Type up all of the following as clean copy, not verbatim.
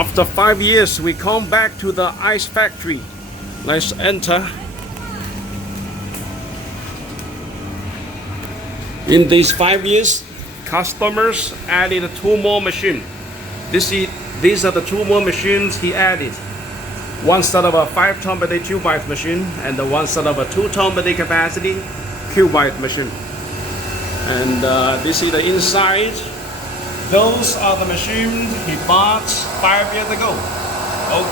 After 5 years, we come back to the ice factory. Let's enter. In these 5 years, customers added 2 more machines. These are the 2 more machines he added. One set of a 5-ton per day cubic machine and the one set of a 2-ton per day capacity cubic machine. And this is the inside. Those are the machines he bought 5 years ago.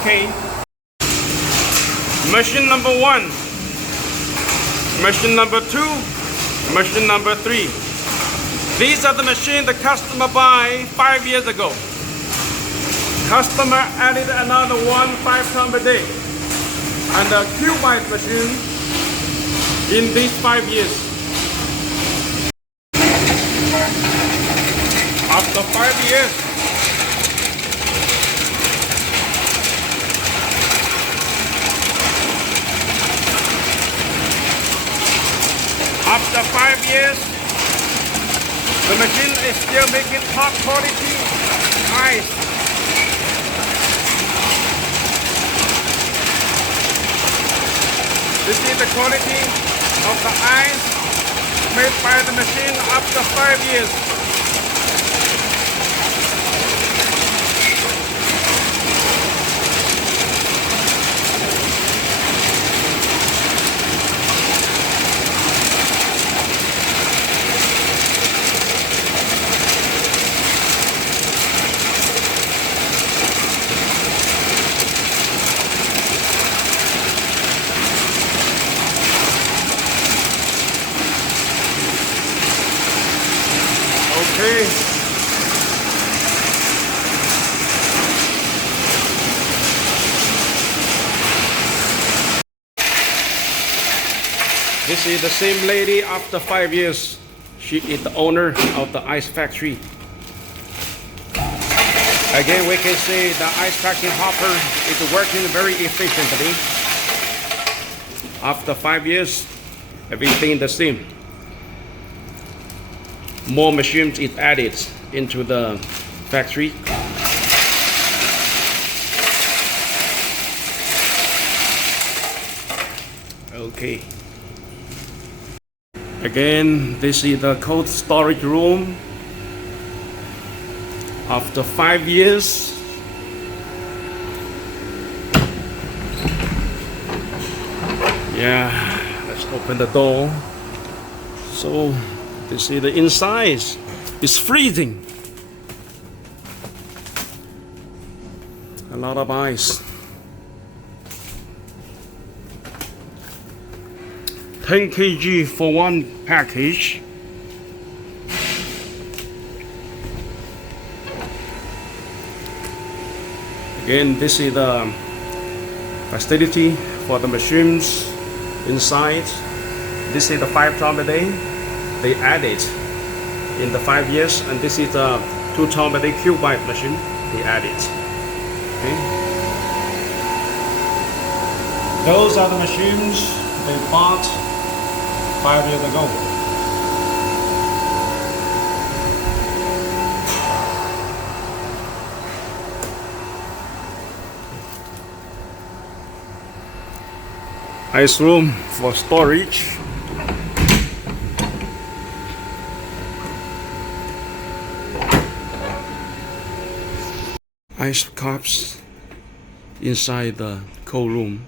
Okay. Machine number 1, machine number 2, machine number 3. These are the machines the customer buy 5 years ago. Customer added another 1 5-ton per day and a cubic machine in these 5 years. After 5 years, the machine is still making top quality ice. This is the quality of the ice made by the machine after 5 years. Okay. This is the same lady after 5 years. She is the owner of the ice factory. Again, we can say the ice factory hopper is working very efficiently. After 5 years, everything the same. More machines is added into the factory. Okay. Again, this is the cold storage room. After 5 years, yeah, let's open the door. So you see the inside is freezing. A lot of ice. 10 kg for one package. Again, this is the facility for the machines inside. This is the 5-ton per day. They added in the 5 years, and this is a 2-ton per day cubic machine they added. Okay. Those are the machines they bought 5 years ago. Ice room for storage. Ice cups inside the cold room.